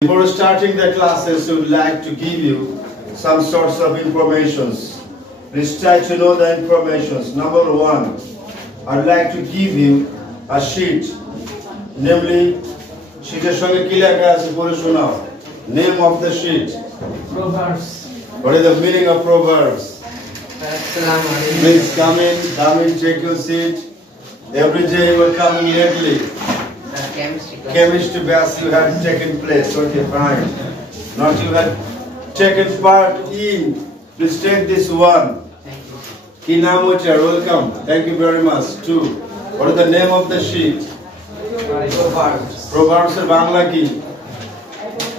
Before starting the classes, we would like to give you some sorts of informations. Please try to know the informations. Number one, I'd like to give you a sheet. Namely, sheeter songe ki lekha ache pore shonao. Name of the sheet. Proverbs. What is the meaning of Proverbs? Please come in, take your seat. Every day you are coming lately. Chemistry class you had taken place. Okay, fine. Not you had taken part in. Please take this one. Thank you. Kinamocha, welcome. Thank you very much. Two. What is the name of the sheet? Proverbs. Proverbs er Bangla ki?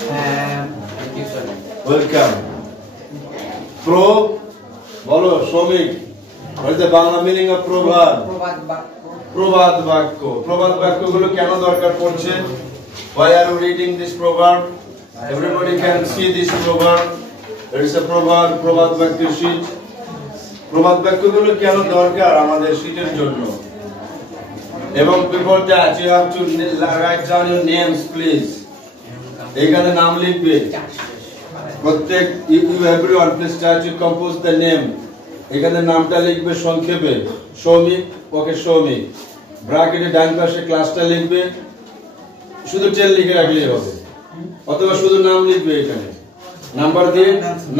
Thank you, sir. Welcome. Bolo, Shomik. What is the Bangla meaning of proverb? প্রবাদ বাক্য প্রবাদ বাক্যগুলো কেন দরকার পড়ছে? Why are you reading this proverb? Everybody can see this proverb. There is a proverb, প্রবাদ বাক্য sheet. প্রবাদ বাক্যগুলো কেন দরকার আমাদের শীটের জন্য? এবং before that you have to write down your names please. এখানে নাম লিখবে। প্রত্যেক everyone please try to compose the name. এখানে নামটা লিখবে সংক্ষেপে। সৌমিক, ওকে সৌমিক। ব্র্যাকেটে ডান পাশে ক্লাসটা লিখবে। শুধু টেল লিখে রাখলেই হবে। অথবা শুধু নাম লিখবে এখানে। নাম্বার দিয়ে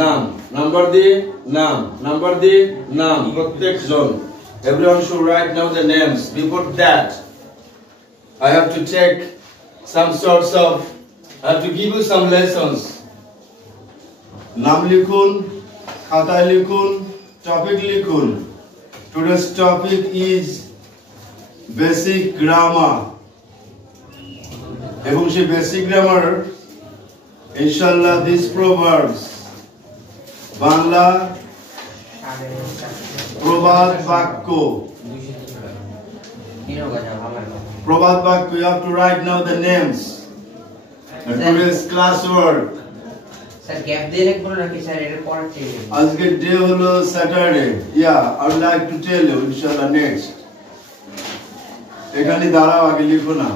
নাম, নাম্বার দিয়ে নাম, নাম্বার দিয়ে নাম প্রত্যেকজন। Everyone should write down the names. Before that, I have to take some sorts of, I have to give you some lessons. নাম লিখুন, খাতায় লিখুন, topic লিখুন. Today's topic is basic grammar. এবং সেই basic grammar inshallah these proverbs Bangla প্রবাদ বাক্য প্রবাদ বাক্য you have to write now the names and today's class work. Sir gap দিয়ে লিখবো নাকি স্যার এর পরে চেয়ে আজকে ডে হলো Saturday. Yeah, I would like to tell you inshallah next. এখানে দাঁড়াও, আগে লিখো না।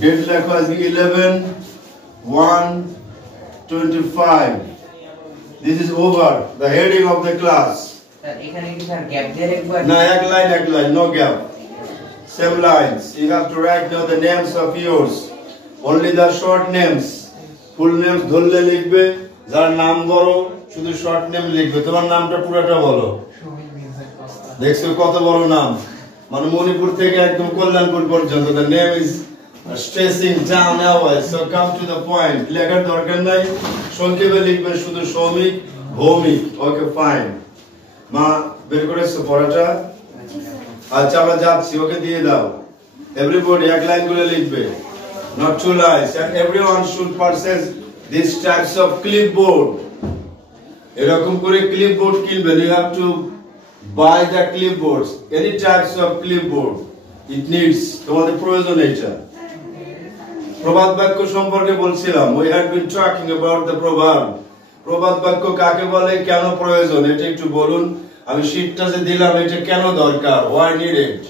ডেট লেখো আজকে 11/1/25. This is over. The heading of the class. Sir এখানে কি স্যার গ্যাপ দিয়ে লিখবো? না, এক line, no gap. Same lines. You have to write now the names of yours. Only the short names. Full name ধরলে লিখবে, যার নাম বড় শুধু শর্ট নেম লিখবে। তোমার নামটা পুরোটা বলো। দেখছো কত বড় নাম, মানে মণিপুর থেকে একদম কল্যাণপুর পর্যন্ত। The name is stressing down always, so come to the point. লেখার দরকার নাই, সংক্ষেপে লিখবে শুধু সৌমিক, ভৌমিক। Okay fine. মা বের করেছো পড়াটা? আচ্ছা আমরা যাচ্ছি, ওকে দিয়ে দাও। এভরিবডি এক লাইন করে লিখবে, not two lines, and everyone should purchase these types of clipboard. এরকম করে clipboard কিনবেন। You have to buy the clipboards, any types of clipboard it needs. তোমাদের প্রয়োজন এটা। প্রবাদ বাক্য সম্পর্কে বলছিলাম, we had been talking about the proverb. প্রবাদ বাক্য কাকে বলে, কেন প্রয়োজন, এটা একটু বলুন। আমি শীটটা যে দিলাম এটা কেন দরকার, why needed?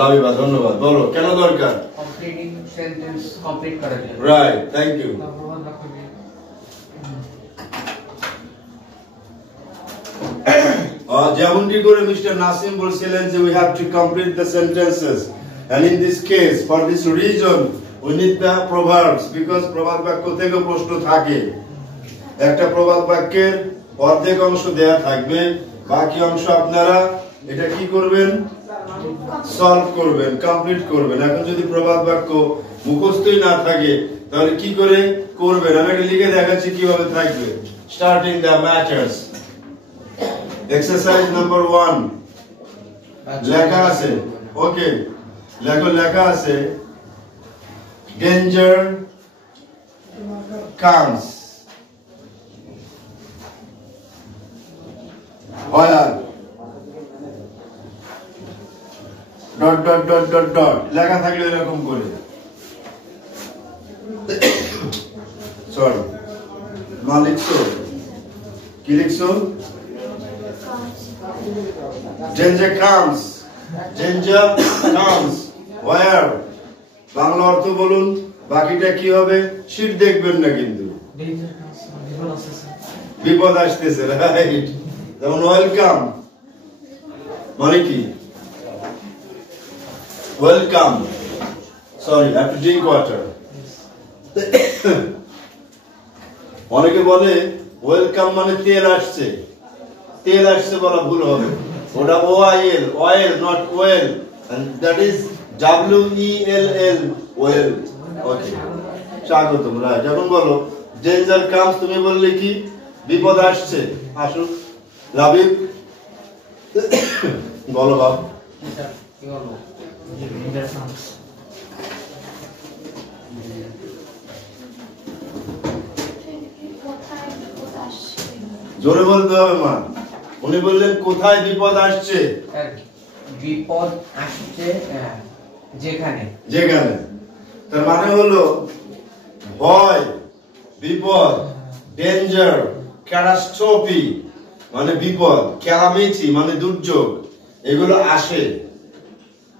লাভিবা, ধন্যবাদ। বলো কেন দরকার? কমপ্লিটিং সেন্টেন্স কমপ্লিট করার জন্য। Right, thank you. যেমনটি করে মিস্টার নাসিম বলছিলেন যে we have to complete the sentences, and in this case for this reason we need the proverbs, because প্রবাদ বাক্য থেকে প্রশ্ন থাকে। একটা প্রবাদ বাক্যের অর্ধেক অংশ দেয়া থাকবে, বাকি অংশ আপনারা এটা কি করবেন, সলভ করবেন, কমপ্লিট করবেন। এখন যদি প্রবাদ বাক্য মুখস্থই না থাকে তাহলে কি করে করবেন? আমি এটা লিখে দেখাচ্ছি কিভাবে থাকবে। Starting the matters. Exercise number 1 লেখা আছে, ওকে লেখো, লেখা আছে danger comes where dot dot dot dot dot লেখা থাকলে এরকম করে, সরি মা লিখছো, কি লিখছো? danger comes where বাংলা অর্থ বলুন, বাকিটা কি হবে শীট দেখবেন না কিন্তু। বিপদ আসতেছে, রাইট। যেমন ওয়েলকাম মানে কি? Welcome, sorry, I have to drink water. অনেকে বলে ওয়েলকাম মানে তেল আসছে, তেল আসছে বলা ভুল হবে। ওটা OIL, oil, not oil, and that is WELL, oil. ওকে, স্বাগতম, রাইট। যখন বলো ডেঞ্জার কামস, তুমি বললে কি বিপদ আসছে, আসুক। লাবিব বলো বাপ। কি বলবো? Danger comes. জোরে বলতে হবে মা। উনি বললেন কোথায় বিপদ আসছে? বিপদ আসছে যেখানে। যেখানে, তার মানে হলো ভয়, বিপদ, ডেঞ্জার, ক্যাটাস্ট্রফি মানে বিপদ, ক্যালামিটি মানে দুর্যোগ, এগুলো আসে।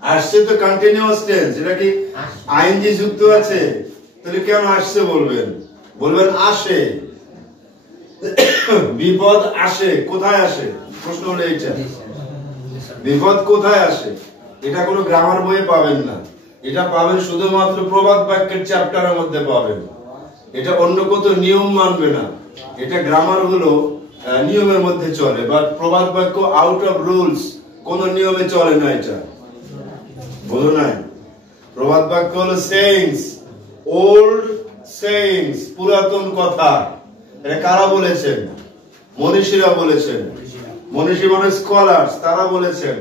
আসছে তো কন্টিনিউয়াস টেন্স, এটা কি আইএনজি যুক্ত আছে? তাহলে কেন আসছে বলবেন? বলবেন আসে। বিপদ আসে, কোথায় আসে? প্রশ্ন হলো এইটা, বিপদ কোথায় আসে? এটা কোনো গ্রামার বইয়ে পাবেন না, এটা পাবেন শুধুমাত্র প্রবাদ বাক্যের চ্যাপ্টারের মধ্যে পাবেন। এটা অন্য কত নিয়ম মানবে না, এটা গ্রামার হলো নিয়মের মধ্যে চলে, বাট প্রবাদ বাক্য আউট অফ রুলস, কোন নিয়মে চলে না। এটা বলো না, প্রবাদ বাক্য হলো সেইংস, ওল্ড সেইংস, পুরাতন কথা। এটা কারা বলেছেন? মনীষীরা বলেছেন। মনীষী মানে স্কলার্স, তারা বলেছেন।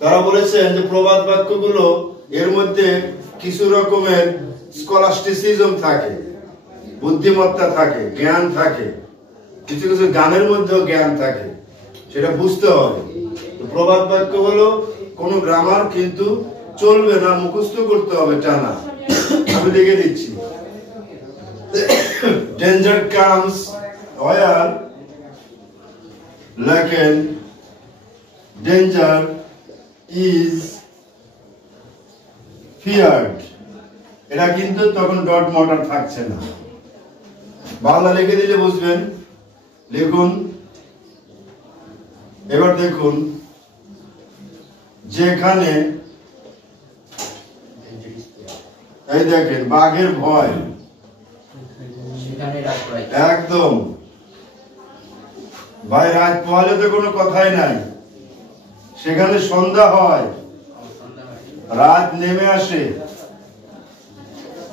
তারা বলেছেন যে প্রবাদ বাক্যগুলো এর মধ্যে কিছু রকমের স্কলাস্টিসিজম থাকে, বুদ্ধিমত্তা থাকে, জ্ঞান থাকে, কিছু কিছু গানের মধ্যেও জ্ঞান থাকে, সেটা বুঝতে হবে। প্রবাদ বাক্য হলো কোন গ্রামার কিন্তু চলবে না, মুখস্থ করতে হবে টানা। আমি লিখে দিচ্ছি, danger comes where like an danger is feared, এটা কিন্তু তখন ডট মটার থাকছে না। বাংলা লিখে দিলে বুঝবেন। লিখুন, এবার দেখুন, যেখানে এই দেখেন বাঘের ভয়, একদম ভাই, রাত পোহালে তো কোনো কথাই নাই। সেখানে সন্ধ্যা হয়, রাত নেমে আসে।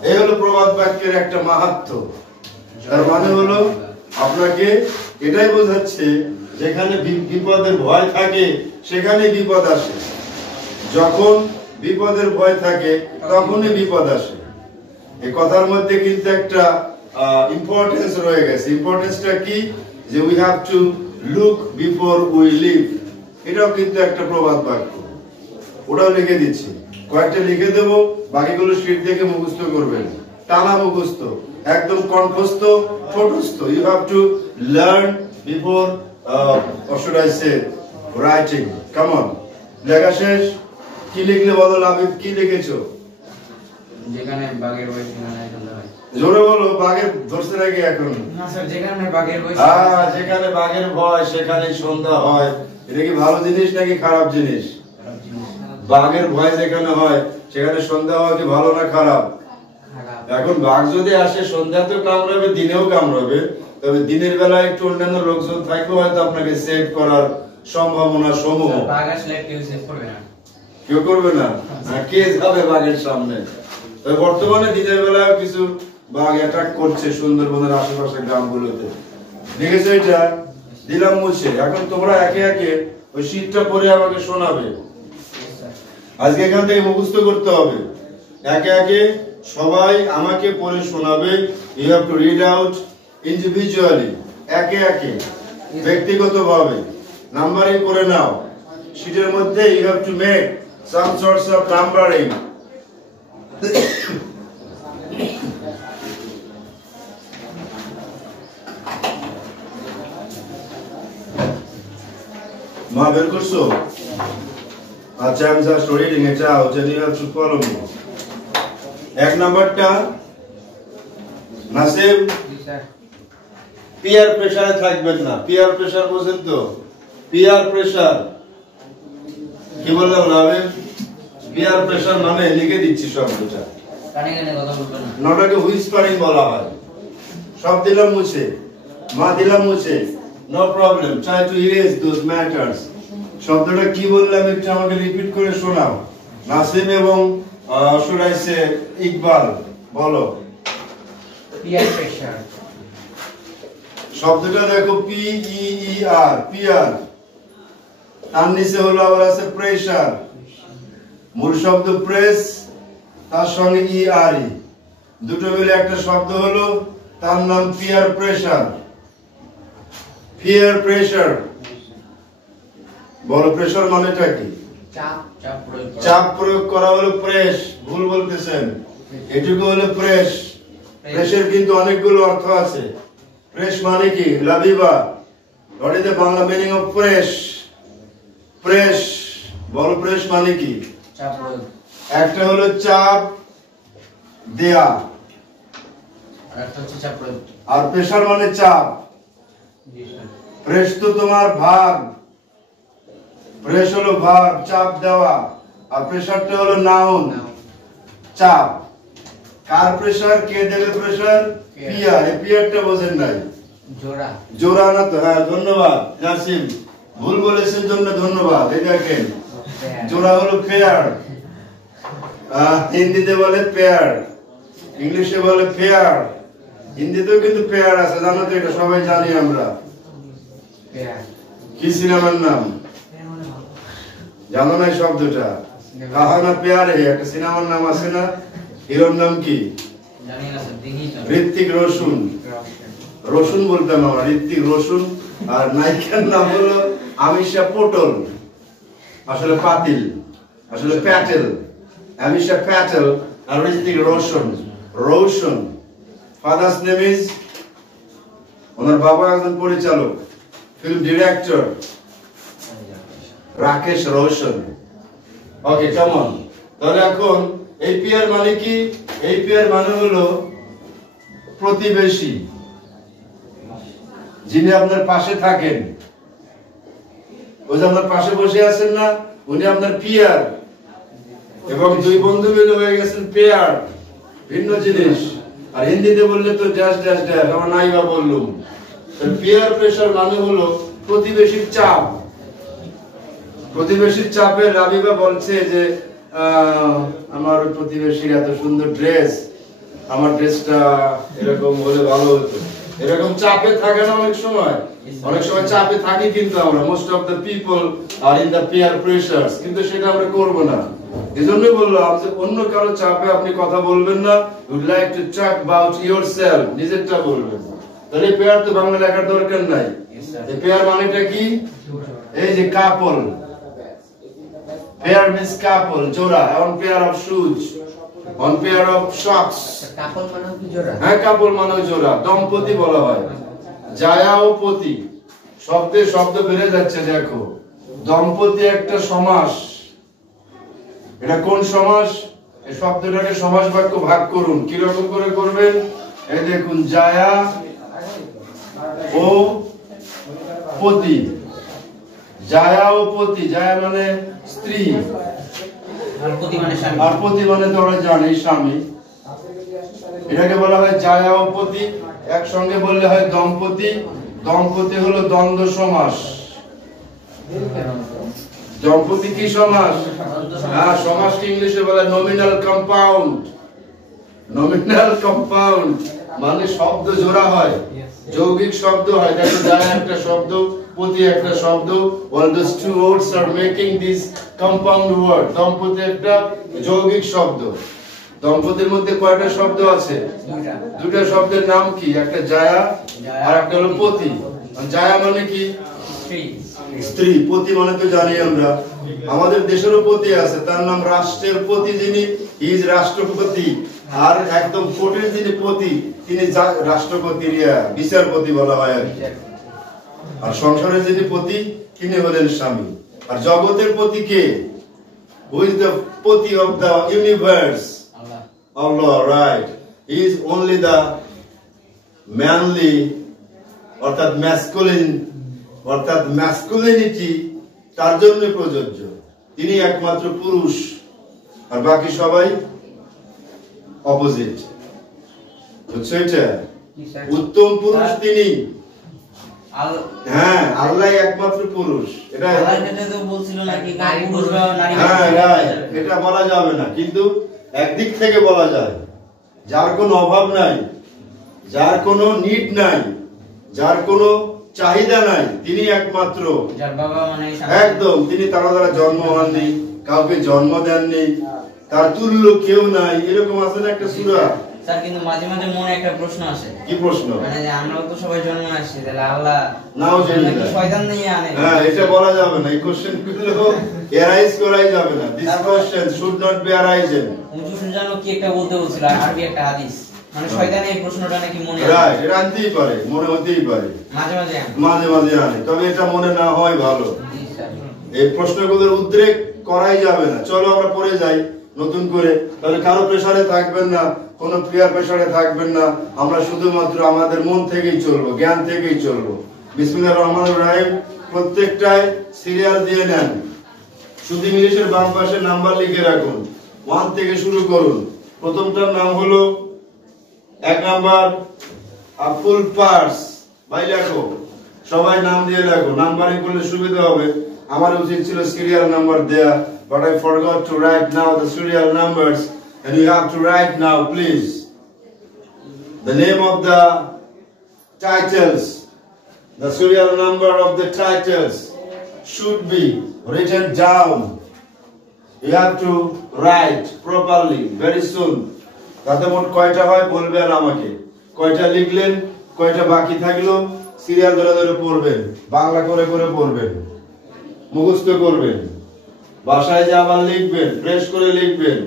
এই হলো প্রবাদ বাক্যের একটা মাহাত্ম্য। তার মানে হলো আপনাকে এটাই বোঝাচ্ছে, যেখানে বিপদের ভয় থাকে সেখানে বিপদ আসে। যখন বিপদের ভয় থাকে তখনই বিপদ আসে। এই কথার মধ্যে কিন্তু একটা ইম্পর্টেন্স রয়ে গেছে। ইম্পর্টেন্সটা কি? যে we have to look before we live, এটাও কিন্তু একটা প্রবাদ বাক্য। ওটাও লিখে দিচ্ছি, কয়েকটা লিখে দেবো, বাকিগুলো শীট দেখে মুখস্থ করবেন। টানা মুখস্থ, একদম কণ্ঠস্থ, ঠোঁটস্থ। You have to learn before or should I say writing. Come on, লেখা শেষ। কি লিখলে বলো লাবিব, কি লিখেছো? যেখানে বাঘের ভয় সেখানে সন্ধ্যা হয়। জোরে বলো, বাঘের ধরছে নাকি এখন? না স্যার, যেখানে বাঘের ভয়, যেখানে বাঘের ভয় সেখানে সন্ধ্যা হয়। এটা কি ভালো জিনিস নাকি খারাপ জিনিস? বাঘের ভয় যেখানে হয় সেখানে সন্ধ্যা হয় কি ভালো না খারাপ? এখন বাঘ যদি আসে সন্ধ্যাতেও কামড়াবে, দিনেও কামড়াবে, তবে দিনের বেলা একটু অন্যান্য লোকজন থাকবে, হয়তো আপনাকে সেভ করার সম্ভাবনা সমূহ। বাঘ আসলে কেউ সেভ করবে না, কেউ করবে না, কে যাবে বাঘের সামনে? তবে বর্তমানে দিনের বেলা কিছু বাঘ অ্যাটাক করছে সুন্দরবনের আশেপাশে গ্রামগুলোতে। দেখেছো? এটা দিলাম মুছে। এখন তোমরা একে একে ওই শীতটা পরে আমাকে শোনাবে। আজকে এখান থেকে মুখস্থ করতে হবে। একে একে সবাই আমাকে পড়ে শোনাবে। You have to read out individually, একে একে, ব্যক্তিগতভাবে। নাম্বারিং করে নাও শীটের মধ্যে। You have to make some sorts of numbering. মা বের করছো? আচ্ছা, আমি just reading it out and you have to follow me. এক নাম্বারটা নাসিব জি স্যার পিয়ার প্রেসারে থাকবেন না। পিয়ার প্রেসার বোঝেন তো? পিয়ার প্রেসার কি বললাম লাভে? পিয়ার প্রেসার মানে লিখে দিচ্ছি শব্দটা। কানে কানে কথা বলবেন না। নটাকে হুইসপারিং বলা হয়। সব দিলাম মুছে, মা দিলাম মুছে, no problem, try to erase those matters. শব্দটা কি বললাম একটু আমাকে রিপিট করে শোনাও। নাসিম এবং শুড আই সে ইকবাল বলো। Peer pressure. শব্দটা দেখো পি ই ই আর, পিয়ার। তার নিচে হলো আবার আছে প্রেসার। মূল শব্দ প্রেস, তার সঙ্গে ই আর ই, দুটো মিলে একটা শব্দ হলো, তার নাম পিয়ার প্রেসার। পিয়ার প্রেসার বলো, প্রেসার মানেটা কি? চাপ চাপ প্রয়োগ করা। চাপ প্রয়োগ করা হলো প্রেস। ভুল বলতেছেন, এটুকু হলো প্রেস। প্রেসের কিন্তু অনেকগুলো অর্থ আছে। প্রেস মানে কি Labiba? What is the Bangla meaning of press? Press বলো, প্রেস মানে কি? চাপ প্রয়োগ। একটা হলো চাপ দেয়া, আর একটা হচ্ছে চাপ প্রয়োগ। আর প্রেসার মানে চাপ। জি স্যার। প্রেস তো তোমার ভার্ব, প্রেস হলো ভার্ব, চাপ দেওয়া, আর প্রেসারটা হলো নাউন, চাপ। কার প্রেসার? কে দেবে প্রেসার? পিয়ার। এই পিয়ারটা বোঝেন নাই? জোড়া। জোড়া না তো? হ্যাঁ, ধন্যবাদ নাসিম, ভুল বলেছেন জন্য ধন্যবাদ। এই দেখেন, জোড়া হলো পেয়ার। হিন্দিতে বলে পেয়ার, ইংলিশে বলে পেয়ার, হিন্দিতেও কিন্তু পেয়ার আছে, জানো তো? এটা সবাই জানি আমরা। পেয়ার। কি সিনেমার নাম জানো না এই শব্দটা? কাহানা পেয়ার, একটা সিনেমার নাম আছে না? হিরোর নাম কি? জানি না স্যার, দেখি তো। ঋত্বিক রোশন। রোশন বলতাম আমরা, ঋত্বিক রোশন। আর নায়িকার নাম হলো আমিষা পটল, আসলে পাতিল, আসলে প্যাটেল। আমিষা প্যাটেল আর Hrithik Roshan. Roshan father's name is, ওনার বাবা একজন পরিচালক, film director, Rakesh Roshan. Okay, কেমন? তাহলে এখন এই পিয়ার মানে কি? এই পিয়ার মানে হলো প্রতিবেশী, যিনি আপনার পাশে থাকেন। ওই যে আপনার পাশে বসে আছেন না, উনি আপনার পিয়ার। এবং দুই বন্ধু মিলে হয়ে গেছেন পেয়ার, ভিন্ন জিনিস। আর হিন্দিতে বললে তো ড্যাশ ড্যাশ ড্যাশ, আমার নাইবা বললুম। পিয়ার প্রেসার মানে হলো প্রতিবেশীর চাপ। প্রতিবেশীর চাপে রাবিবা বলছে যে আমার প্রতিবেশীর এত সুন্দর ড্রেস, আমার ড্রেসটা এরকম হলে ভালো হতো। এরকম চাপে থাকে না অনেক সময়? অনেক সময় চাপে থাকি কিন্তু আমরা, most of the people are in the peer pressures, কিন্তু সেটা আমরা করব না। এজন্যই বললাম যে অন্য কারো চাপে আপনি কথা বলবেন না। Would like to talk about yourself, নিজেরটা বলবেন। তাহলে পেয়ার তো বাংলা লেখার দরকার নাই। এই পেয়ার মানেটা কি? এই যে কাপল, পেয়ার মিন্স কাপল, জোড়া। one pair of shoes, one pair of socks। কাপল মানে কি জোড়া? হ্যাঁ, কাপল মানে জোড়া, দম্পতি বলা হয়। জায়া ও পতি শব্দে শব্দ বেড়ে যাচ্ছে। দেখো, দম্পতি একটা সমাস। এটা কোন সমাস? এই শব্দটাকে সমাস বাক্য ভাগ করুন। কি রকম করে করবেন? এই দেখুন, জায়া ও পতি, জায়া ও পতি। জায়া মানে স্ত্রী, আর পতি মানে স্বামী। আর পতি মানে তো আমরা জানি স্বামী। এটাকে বলা হয় জায়া ও পতি। একসঙ্গে বললে হয় দম্পতি। দম্পতি হলো দ্বন্দ্ব সমাস। দম্পতি কি সমাস? হ্যাঁ, সমাসকে ইংলিশে বলে নমিনাল কম্পাউন্ড। নমিনাল কম্পাউন্ড মানে শব্দ জোড়া হয়, যৌগিক শব্দ হয়। দেখো, জায়া একটা শব্দ, পতি একটা শব্দ। all those two words are making this compound word। দম্পতি একটা যৌগিক শব্দ। দম্পতির মধ্যে কয়টা শব্দ আছে? দুটা শব্দের নাম কি? একটা জায়া আর একটা হলো পতি। জায়া মানে কি? স্ত্রী। পতি মানে তো জানি আমরা, আমাদের দেশেরও পতি আছে, তার নাম রাষ্ট্রের পতি, যিনি ইজ রাষ্ট্রপতি। আর একদম কোর্টের যিনি পতি, তিনি রাষ্ট্রপতির বিচারপতি বলা হয় আর কি। আর সংসারের যিনি পতি, তিনি হলেন স্বামী। আর জগতের পতি কে? হু ইজ দ্য পতি of the universe? of law, right? He is only the manly, অর্থাৎ masculine, অর্থাৎ masculinity তার জন্য প্রযোজ্য। তিনি একমাত্র পুরুষ, আর বাকি সবাই অপোজিট। বুঝছো এটা? উত্তম পুরুষ তিনি। হ্যাঁ, আল্লাহ একমাত্র পুরুষ। এটা তো বলছিল নাকি নারী পুরুষ বা নারী, হ্যাঁ, এটা বলা যাবে না, কিন্তু একদিক থেকে বলা যায় যার কোনো অভাব নাই, যার কোনো নিড নাই, যার কোনো চাহিদা নাই, তিনি একমাত্র, যার বাবা মানে একদম তিনি তারা দ্বারা জন্ম হননি, কাউকে জন্ম দেননি, তার তুল্য কেউ নাই, এরকম আছে না একটা সূরা। স্যার কিন্তু মাঝে মাঝে মনে একটা প্রশ্ন আসে। কি প্রশ্ন? মানে যে আমরা তো সবাই জন্ম আসছি, তাহলে আল্লাহ নাউজুবিল্লাহ শয়তান নিয়ে আনে? হ্যাঁ, এটা বলা যাবে না, এই কোশ্চেন গুলো এরাইজ করাই যাবে না। This question should not be arisen. হুজুর জানো কি একটা বলতে বলছিল, আরবি একটা হাদিস, মানে শয়তান এই প্রশ্নটা নাকি মনে রাইট, এটা আনতেই পারে, মনে হতেই পারে, মাঝে মাঝে মাঝে মাঝে আনে, তবে এটা মনে না হয় ভালো। এই প্রশ্নগুলোর উদ্রেক করাই যাবে না। চলো আমরা পড়ে যাই নতুন করে, তাহলে কারো প্রেসারে থাকবেন না, কোনো প্রিয়ার প্রেসারে থাকবেন না, আমরা শুধুমাত্র আমাদের মন থেকেই চলবো, জ্ঞান থেকেই চলবো। বিসমিল্লাহির রহমানির রহিম। প্রত্যেকটায় সিরিয়াল দিয়ে নেন, শুধু ইংলিশের বাম পাশে নাম্বার লিখে রাখুন, 1 থেকে শুরু করুন। প্রথমটার নাম হলো 1 নাম্বার ফুল পার্স। ভাই লেখো, সবাই নাম দিয়ে লেখো, নাম্বারিং করলে সুবিধা হবে। আমার উচিত ছিল সিরিয়াল নাম্বার দেয়া, but I forgot to write now the serial numbers, and you have to write now, please. The name of the titles, the serial number of the titles should be written down. You have to write properly very soon. তাতে মোট কয়টা হয় বলবেন আমাকে, কয়টা লিখলেন, কয়টা বাকি থাকলো, সিরিয়াল ধরে ধরে পড়বেন, বাংলা করে করে পড়বেন, মুখস্থ করবেন, বাসায় যে আবার লিখবেন, ফ্রেশ করে লিখবেন।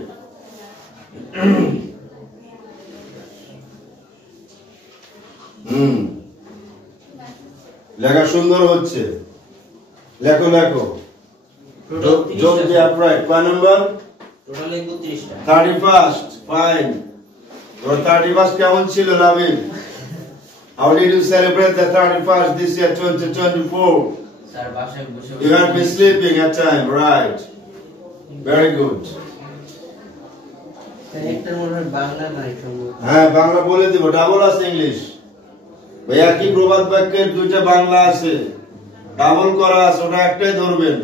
লেখা সুন্দর হচ্ছে, লেখো লেখো। Don't be upright. কয় নাম্বার? টোটাল 31টা। 31st, fine. Your 31st কেমন ছিল লাবিব? How did you celebrate the 31st this year 2024? Sir বাসায় বসে You had been sleeping at time, right? Very good. একটা মনে হয় বাংলা নাই সম্ভবত। হ্যাঁ, বাংলা বলে দিব, ডাবল আছে ইংলিশ। ভাইয়া কি প্রবাদ বাক্যের দুইটা বাংলা আছে, ডাবল করা আছে, ওটা একটাই ধরবেন।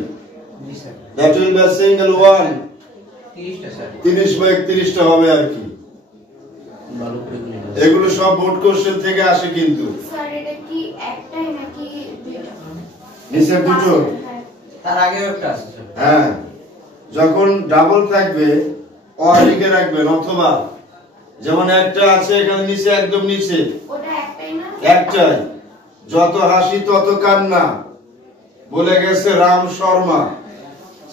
জি sir. That will be a single one. 30টা স্যার। 30 বা 31টা হবে আর কি। ভালো করে গুনে নাও। এগুলো সব বোর্ড কোশ্চেন থেকে আসে কিন্তু। স্যার এটা কি একটাই নাকি দুইটা? নিচে দুটো। তার আগেও একটা আছে স্যার। হ্যাঁ, যখন ডাবল থাকবে অর লিখে রাখবেন, অথবা যেমন একটা আছে এখানে নিচে, একদম নিচে ওটা একটাই না? একটাই। যত হাসি তত কান্না, বলে গেছে রাম শর্মা,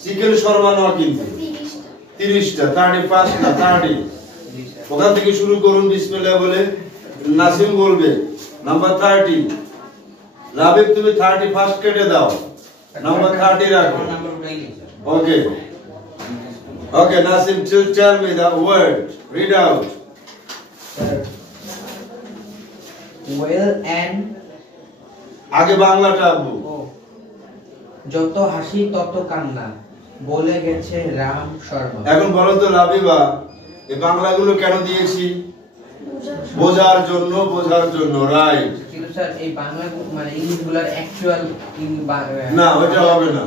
চিকেন শর্মা না কিন্তু। 30টা। 30টা, 31st না 30। জি স্যার। ওখান থেকে শুরু করুন বিসমিল্লাহ বলে। নাসিম বলবে নাম্বার 30। লাবিব তুমি 31st কেটে দাও, নাম্বার 30 রাখো। আমার নাম্বার ওটাই নেই sir. Okay. Okay, Nasim, tell me the word. Read out. Well and আগে বাংলাটা আব্বু। যত হাসি তত কান্না, বলে গেছে রাম শর্মা। এখন বলো তো লাবিবা, এই বাংলাগুলো কেন দিয়েছি? বোঝার জন্য, রাইট। কিন্তু স্যার এই বাংলা মানে ইংলিশগুলোর অ্যাকচুয়াল না, ওটা হবে না।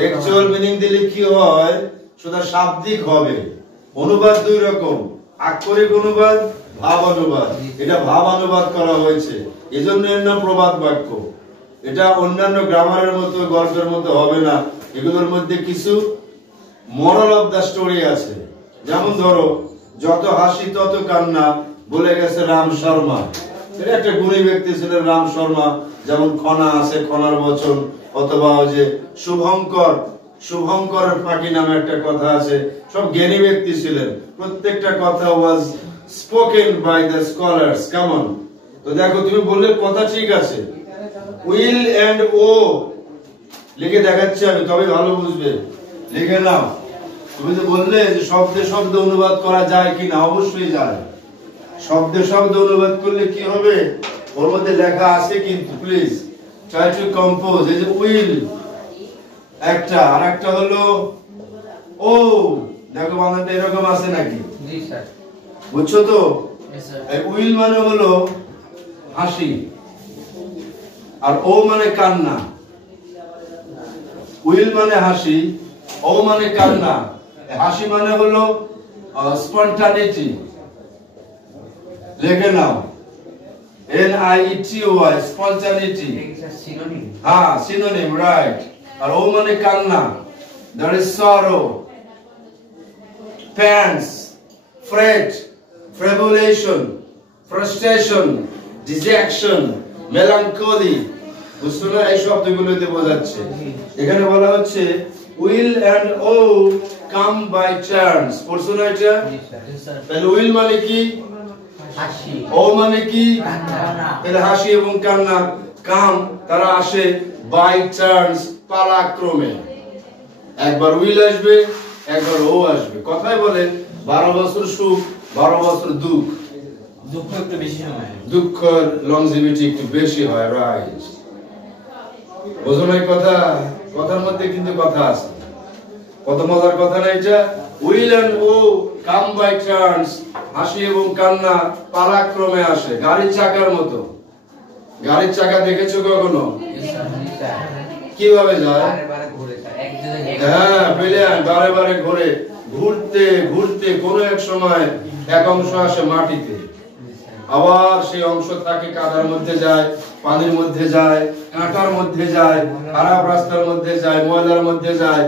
অ্যাকচুয়াল মিনিং দিলে কি হয়, শুধু শাব্দিক হবে। অনুবাদ দুই রকম, আক্ষরিক অনুবাদ, ভাব অনুবাদ। এটা ভাব অনুবাদ করা হয়েছে, এজন্য এর নাম প্রবাদ বাক্য। এটা অন্যান্য গ্রামারের মতো, গল্পের মতো হবে না। এগুলোর মধ্যে কিছু মোরাল অফ দা স্টোরি আছে। যেমন ধরো, যত হাসি তত কান্না, বলে গেছে রাম শর্মা। এটা একটা গুণী ব্যক্তি ছিলেন রাম শর্মা। যেমন খনা আছে, খনার বচন, অথবা যে শুভঙ্কর পাখি নামে একটা কথা আছে। সব জ্ঞানী ব্যক্তি ছিলেন, প্রত্যেকটা কথা ওয়াজ স্পোকেন বাই দ্য স্কলার্স। কেমন? তো দেখো, তুমি বললে কথা ঠিক আছে, উইল এন্ড ও লিখে দেখাচ্ছি আমি, তবে ভালো বুঝবে। লিখে নাও, তুমি তো বললে যে শব্দে শব্দ অনুবাদ করা যায় কিনা, অবশ্যই যায়। শব্দে শব্দ অনুবাদ করলে কি হবে, ওর মধ্যে লেখা আছে কিন্তু প্লিজ ট্রাই টু কম্পোজ। এই যে উইল একটা, আর একটা হলো ও, দেখো বাংলাতে এরকম আছে নাকি? জি স্যার। বুঝছো তো? Yes sir. এই উইল মানে হলো হাসি, আর ও মানে কান্না। উইল মানে হাসি, ও মানে কান্না। হাসি মানে হলো স্পন্টানিটি, লিখে নাও NIETY, স্পন্টানিটি। সিনোনিম। হ্যাঁ, সিনোনিম, রাইট। আর ও মানে কান্না, দ্যাট ইজ সরো, pangs, fret, tribulation, frustration, dejection, melancholy। বুঝছো না? এই শব্দগুলোতে বোঝাচ্ছে। এখানে বলা হচ্ছে will and o come by chance। পড়ছো না এটা? জি স্যার। জি স্যার। তাহলে will মানে কি? হাসি। ও মানে কি? কান্না। তাহলে হাসি এবং কান্না কাম, তারা আসে বাই চান্স, পালাক্রমে। একবার উইল আসবে, একবার ও আসবে। কথায় বলে 12 বছর সুখ, 12 বছর দুঃখ। দুঃখ একটু বেশি সময়। দুঃখের লংজিভিটি একটু বেশি হয়, রাইট? বোঝো না কথা? কথার মধ্যে কিন্তু কথা আছে। কত মজার কথা না এটা? উইল এন্ড ও কাম বাই চান্স, হাসি এবং কান্না পালাক্রমে আসে, গাড়ির চাকার মতো। গাড়ির চাকা দেখেছো কখনো? কিভাবে যায়? বারে ঘুরে স্যার, এক জায়গায়। হ্যাঁ, ব্রিলিয়ান্ট। বারে বারে ঘুরে, ঘুরতে ঘুরতে কোন এক সময় এক অংশ আসে মাটিতে, আবার সেই অংশ থাকে কাদার মধ্যে যায়, পানির মধ্যে যায়, কাঁটার মধ্যে যায়, খারাপ রাস্তার মধ্যে যায়, ময়লার মধ্যে যায়,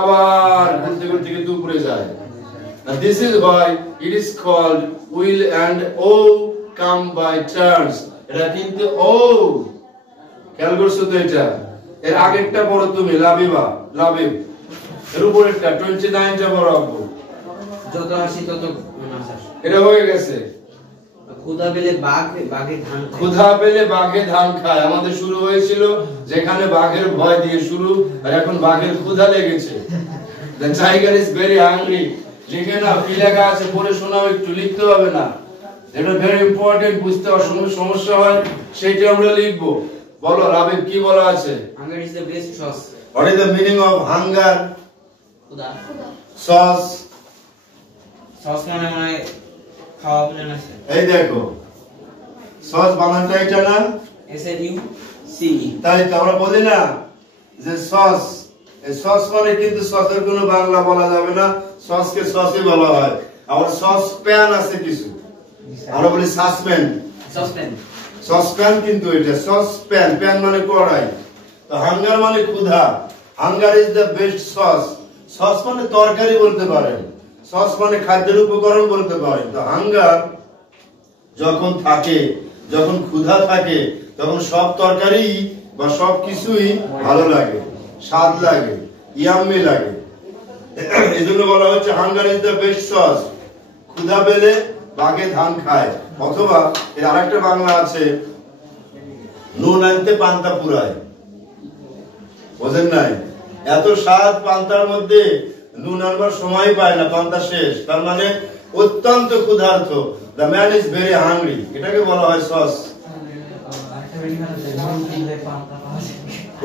আবার ঘুরতে ঘুরতে কিন্তু উপরে যায়। This is why it is called will and o come by chance। এটা কিন্তু ও, খেয়াল করছো তো? এটা এর আগেরটা বড় তুমি লাবিবা, লাবিব। এর উপরেরটা 29টা বড় আব্বু। যত হাসি তত নাচার। এটা হয়ে গেছে। ক্ষুধা পেলে বাঘে ধান খায়। ক্ষুধা পেলে বাঘে ধান খায়। আমাদের শুরু হয়েছিল যেখানে বাঘের ভয় দিয়ে শুরু, আর এখন বাঘের ক্ষুধা লেগেছে। The tiger is very hungry। লিখে না, কি লেখা আছে পড়ে শোনাও একটু, লিখতে হবে না। এটা ভেরি ইম্পর্টেন্ট, বুঝতে সমস্যা হয় সেইটা আমরা লিখবো। বলো রাবিব, কি বলা আছে? Hunger is the best sauce। What is the meaning of hunger? ক্ষুধা। Sauce। সস মানে খাওয়া প্ল্যান আছে। এই দেখো, সস বানানটা এটা না? SAUCE। তাই তো আমরা বলি না যে সস, এই সস মানে কিন্তু সসের কোনো বাংলা বলা যাবে না, সসকে সসই বলা হয়। আবার সস প্যান আছে কিছু, আমরা বলি সাসপ্যান। সসপ্যান। সসপ্যান কিন্তু এটা সস প্যান, প্যান মানে কড়াই। তো হাঙ্গার মানে ক্ষুধা, hunger is the best sauce. Sauce মানে তরকারি বলতে পারেন, সস মানে খাদ্যের উপকরণ বলতে পারেন। তো হাঙ্গার যখন থাকে, যখন ক্ষুধা থাকে, তখন সব তরকারি বা সব কিছুই ভালো লাগে, স্বাদ লাগে, ইয়াম্মি লাগে। এজন্য বলা হচ্ছে hunger is the best sauce. ক্ষুধা পেলে বাঘে ধান খায়। অথবা এর আরেকটা বাংলা আছে, নুন আনতে পান্তা পুরায়। বোঝেন নাই? এত স্বাদ পান্তার মধ্যে, নুন আনবার সময় পায় না, পান্তা শেষ। তার মানে অত্যন্ত ক্ষুধার্ত। The man is very hungry. এটাকে বলা হয় সস।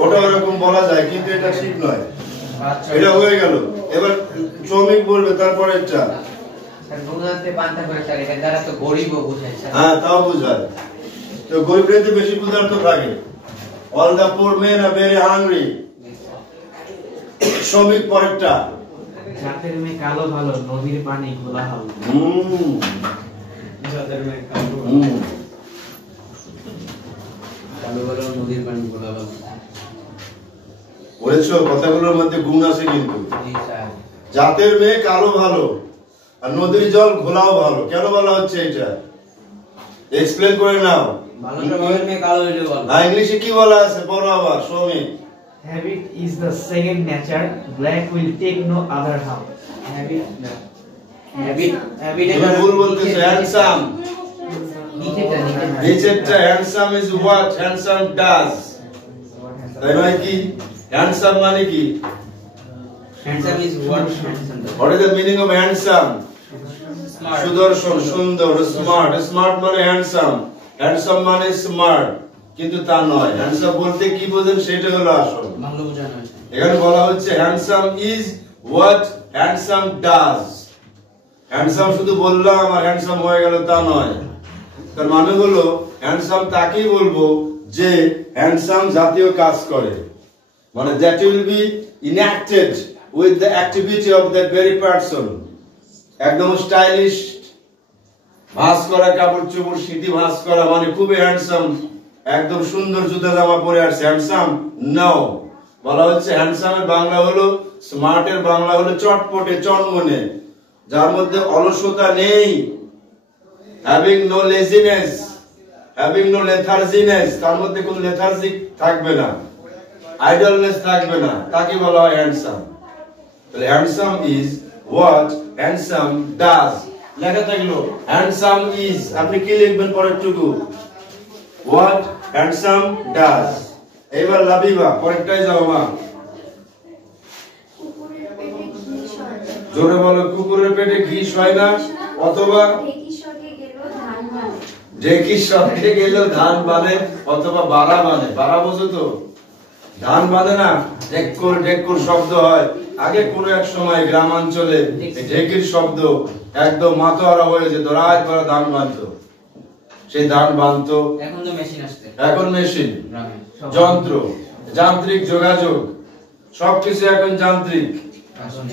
ওটা ওরকম বলা যায়, কিন্তু এটা ঠিক নয়। এটা হয়ে গেল। এবার শ্রমিক বলবে তারপরে এটা। হ্যাঁ, তাও বোঝায়। তো গরিবরা তো বেশি ক্ষুধার্ত থাকে। All the poor men are very hungry. শ্রমিক পরেরটা। জাতের মেয়ে কালো ভালো, নদীর পানি ঘোলা ভালো। জাতের মেয়ে কালো ভালো, নদীর পানি ঘোলা ভালো। বলেছো, কথাগুলোর মধ্যে গুণ আছে কিন্তু। জি স্যার। জাতের মেয়ে কালো ভালো, আর নদীর জল ঘোলাও ভালো। কেন বলা হচ্ছে এটা? এক্সপ্লেন করে নাও। ভালোটা নদীর মেয়ে কালো হইলে ভালো। না, ইংলিশে কি বলা আছে? পড়ো আবার শ্রমিক। Habit is the second nature. Black will take no other harm. Habit তুমি ভুল বলতেছো। হ্যান্ডসাম। নিচেরটা নিচেরটা handsome is what handsome does. তাই নয় কি? হ্যান্ডসাম মানে কি? Handsome is what handsome. What is the meaning of handsome? Smart. সুদর্শন, সুন্দর, স্মার্ট। স্মার্ট মানে হ্যান্ডসাম, হ্যান্ডসাম মানে স্মার্ট, কিন্তু তা নয়। হ্যান্ডসাম বলতে কি বোঝেন সেটা হলো আসল। বাংলা বোঝানো হয়েছে। এখানে বলা হচ্ছে handsome is what handsome does. Handsome শুধু বললাম আর হ্যান্ডসাম হয়ে গেল তা নয়। তার মানে হলো হ্যান্ডসাম তাকেই বলবো যে হ্যান্ডসাম জাতীয় কাজ করে, মানে that will be enacted with the activity of that very person। একদম স্টাইলিশ, ভাঁজ করা কাপড় চোপড়, সিটি ভাঁজ করা, মানে খুবই হ্যান্ডসাম, একদম সুন্দর জুতা জামা পরে আসছে, হ্যান্ডসাম নো। বলা হচ্ছে হ্যান্ডসামের বাংলা হলো, স্মার্টের বাংলা হলো চটপটে, চনমনে, যার মধ্যে অলসতা নেই, having no laziness, having no letharginess, তার মধ্যে কোনো লেথার্জিক থাকবে না, আইডলনেস থাকবে না, তাকে বলা হয় হ্যান্ডসাম। তাহলে handsome is what handsome does. লেখা থাকলো হ্যান্ডসাম ইজ, আপনি কি লিখবেন পরেরটুকু? What handsome does. এবার লাবিবা, পরেরটাই যাও মা। কুকুরের পেটে ঘি সয় না। জোরে বলো, কুকুরের পেটে ঘি সয় না, অথবা ঢেঁকি স্বর্গে গেল ধান বানে। ঢেঁকি স্বর্গে গেলেও ধান বানে, অথবা বাড়া বানে। বাড়া বোঝো তো? ধান বাঁধে না, ঢেকুর ঢেকুর শব্দ হয়। আগে কোন এক সময় গ্রামাঞ্চলে ঢেকির শব্দ একদম মাতোয়ারা হয়ে যেত, রাত ভরা ধান বাঁধতো, সেই ধান বাঁধতো। এখন তো মেশিন আসছে, এখন মেশিন, গ্রামে যন্ত্র, যান্ত্রিক যোগাযোগ, সবকিছু এখন যান্ত্রিক,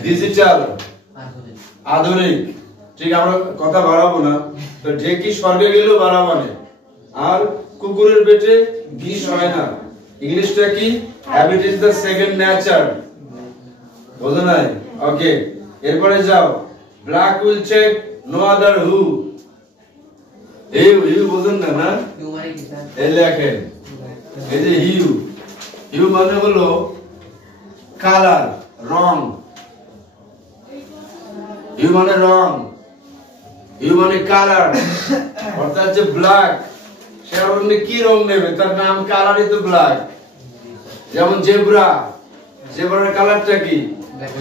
ডিজিটাল, আধুনিক। ঠিক, আমরা কথা বাড়াবো না। তো ঢেকি স্বর্গে গেলেও বাড়া মানে, আর কুকুরের পেটে ঘি সয় না। ইংলিশটা কি? Habit is the second nature. বোঝো নাই? ওকে, এরপরে যাও। Black will check no other hue. Hue বোঝেন না? না, এই লেখেন, এই যে হিউ, হিউ মানে হলো কালার, রং। হিউ মানে রং, হিউ মানে কালার, অর্থাৎ যে ব্ল্যাক, সে অন্য কি রং নেবে? তার নাম কালারই তো ব্ল্যাক। যেমন জেব্রা, জেব্রার কালারটা কি?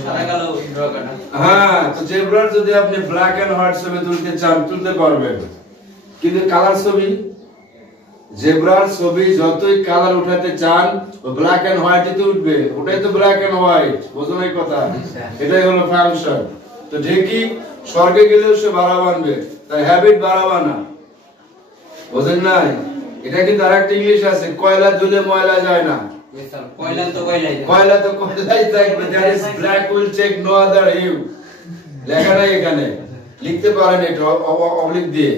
সাদা কালো ড্র করা। হ্যাঁ, তো জেব্রার যদি আপনি ব্ল্যাক এন্ড হোয়াইট ছবি তুলতে চান, তুলতে পারবেন, কিন্তু কালার ছবি, জেব্রার ছবি যতই কালার উঠাতে চান, ও ব্ল্যাক এন্ড হোয়াইটই তো উঠবে। ওটাই তো ব্ল্যাক এন্ড হোয়াইট, বোঝো না এই কথা? এটাই হলো ফাংশন। তো ঢেকি স্বর্গে গেলেও সে বাড়া বানবে, তাই হ্যাবিট বাড়াবা না। বোঝেন নাই? এটা কিন্তু আরেকটা ইংলিশ আছে, কয়লা ধুলে ময়লা যায় না। কয়লা তো কয়লাই, কয়লা তো কয়লাই থাকবে। That is black will take no other hue. লেখা নাই এখানে, লিখতে পারেন এটা অবলিক দিয়ে,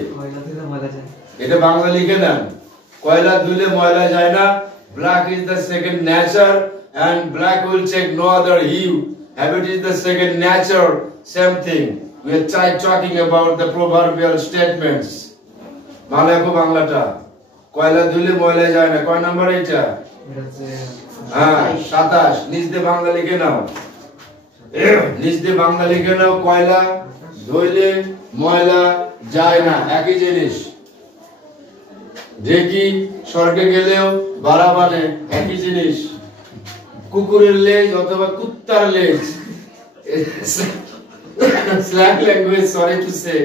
এটা বাংলা লিখে নেন। কয়লা ধুলে ময়লা যায় না, black is the second nature and black will take no other hue. Habit is the second nature, same thing. We are talking about the proverbial statements. Bangla বাংলাটা, কয়লা ধুলে ময়লা যায় না, কয় নাম্বার এটা? হ্যাঁ, 27। নিচ দিয়ে বাংলা লিখে নাও, নিচ দিয়ে বাংলা লিখে নাও। কয়লা ধুইলে ময়লা যায় না, একই জিনিস। ঢেকি স্বর্গে গেলেও বাড়া বানে, একই জিনিস। কুকুরের লেজ অথবা কুত্তার লেজ, slang language, sorry to say,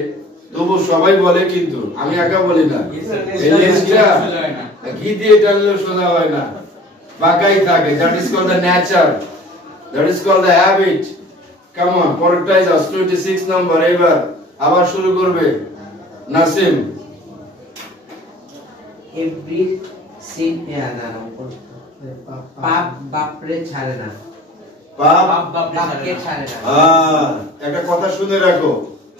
তবু সবাই বলে, কিন্তু আমি একা বলি না। এই লেজটা ঘি দিয়ে টানলেও সোজা হয় না, বাঁকাই থাকে। That is called the nature, that is called the habit. Come on, পরেরটাই যাও, 26 নাম্বার। এবার আবার শুরু করবে নাসিম। এভরি সিন পাপ বাপরে ছাড়ে না, পাপ বাপকে ছাড়ে না। একটা কথা শুনে রাখো,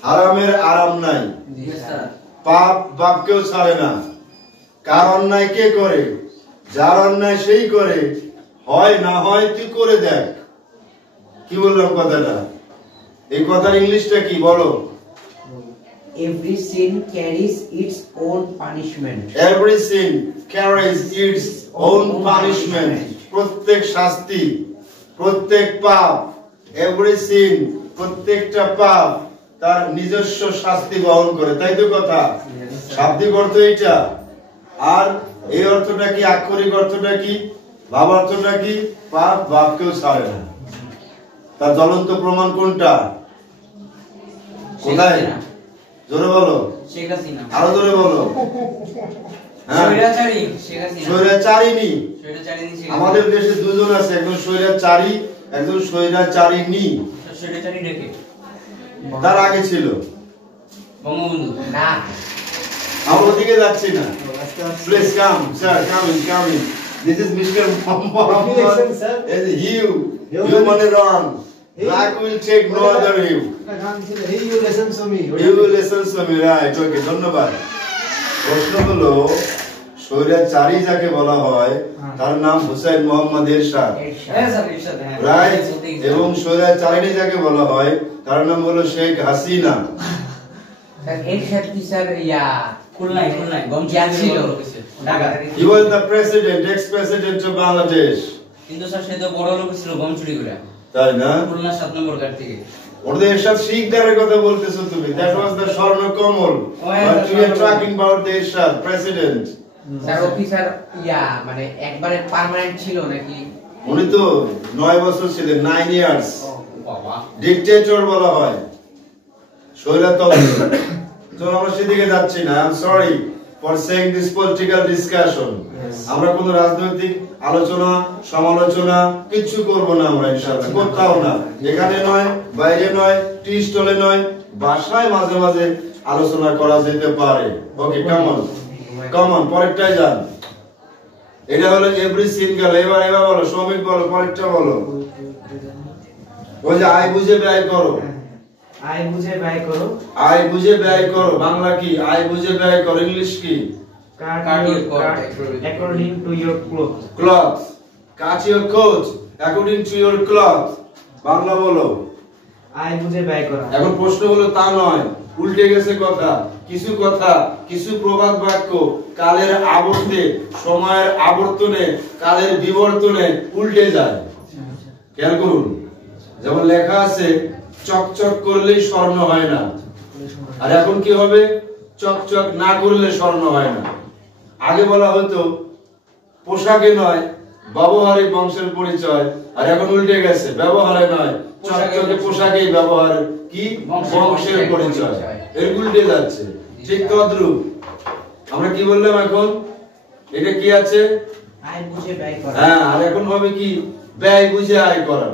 হারামের আরাম নাই, পাপ বাপকেও ছাড়ে না। কার অন্যায় কে করে? যার অন্যায় সেই করে, হয় না হয় তুই করে দেখ। কি বললাম কথাটা? এই কথার ইংলিশটা কি বলো? Every sin carries its own punishment. Every sin carries its own punishment. প্রত্যেক শাস্তি, প্রত্যেক পাপ, every sin, প্রত্যেকটা পাপ তার নিজস্ব শাস্তি বহন করে, তাই তো কথা? শাব্দিক অর্থ এইটা। আর এই অর্থটা কি? আক্ষরিক অর্থটা কি? ভাব অর্থটা কি? পাপ বাপকেও ছাড়ে না। তার জ্বলন্ত প্রমাণ কোনটা? কোথায়? জোরে বলো, শেখ হাসিনা। আরো জোরে বলো। হ্যাঁ, স্বৈরাচারী শেখ হাসিনা। স্বৈরাচারিণী। স্বৈরাচারিণী শেখ আমাদের দেশে দুজন আছে, একজন স্বৈরাচারী, একজন স্বৈরাচারিণী। হাসিনা। স্বৈরাচারী ডেকে তার আগে ছিল। বঙ্গবন্ধু। না আমরা ওদিকে যাচ্ছি না। Please come, sir, come in. This is Mr. Muhammad. Election, sir. As you money wrong. Black will take no other you. You listen to me. You will listen to me, right? Okay, ধন্যবাদ। প্রশ্ন হলো স্বৈরাচারী যাকে বলা হয় তার নাম হুসাইন মোহাম্মদ এরশাদ, হ্যাঁ স্যার, এরশাদ, হ্যাঁ। রাইট? বলতেই গেছিলাম। এবং স্বৈরাচারিণী যাকে বলা হয় তার নাম হলো শেখ হাসিনা। স্যার এরশাদ কি স্যার খুলনায় গম ছিল Dhaka. He was the president, ex-president of Bangladesh. কিন্তু স্যার সে তো বড় লোক ছিল গম চুরি করে, তাই না? খুলনা 7 নম্বর ঘাট থেকে। ওদের এরশাদ শিকদারের কথা বলতেছো তুমি। That was the স্বর্ণ কমল। But we are talking about the Ershad president. Sir officer মানে একবারে পার্মানেন্ট ছিল নাকি? উনি তো 9 বছর ছিলেন, 9 years। বাবা, ডিক্টেটর বলা হয়, স্বৈরতন্ত্র। তো আমরা সেদিকে যাচ্ছি না। I'm sorry for saying this political discussion. আমরা কোনো রাজনৈতিক আলোচনা সমালোচনা কিছু করব না আমরা ইনশাআল্লাহ, কোথাও না। এখানে নয়, বাইরে নয়, টি স্টলে নয়, বাসায় মাঝে মাঝে আলোচনা করা যেতে পারে। ওকে, কাম অন, পরেরটাই যান। এটা হলো এভরি সিঙ্গেল। এবার বলো, শ্রমিক বলো, পরেরটা বলো। ওই যে আয় বুঝে ব্যয় করো। আয় বুঝে ব্যয় করো। আয় বুঝে ব্যয় করো, বাংলা কি? আয় বুঝে ব্যয় করো, ইংলিশ কি? Cut your coat according to your cloth. Cloth. Cut your coat according to your cloth. Bangla বলো। আয় বুঝে ব্যয় করা। এখন প্রশ্ন হলো তা নয়, উল্টে গেছে কথা। কিছু প্রবাদ বাক্য কালের আবর্তে, সময়ের আবর্তনে, কালের বিবর্তনে উল্টে যায়। খেয়াল করুন, যেমন লেখা আছে চকচক করলেই স্বর্ণ হয় না, আর এখন কি হবে? চকচক না করলে স্বর্ণ হয় না। আগে বলা হতো পোশাকে নয় ব্যবহারে বংশের পরিচয়, আর এখন উল্টে গেছে ব্যবহারে নয় চকচকে পোশাকেই ব্যবহার কি বংশের পরিচয়। এর উল্টে যাচ্ছে। ঠিক তদ্রূপ আমরা কি বললাম এখন? এটা কি আছে? আয় বুঝে ব্যয় করা। হ্যাঁ, আর এখন হবে কি? ব্যয় বুঝে আয় করা।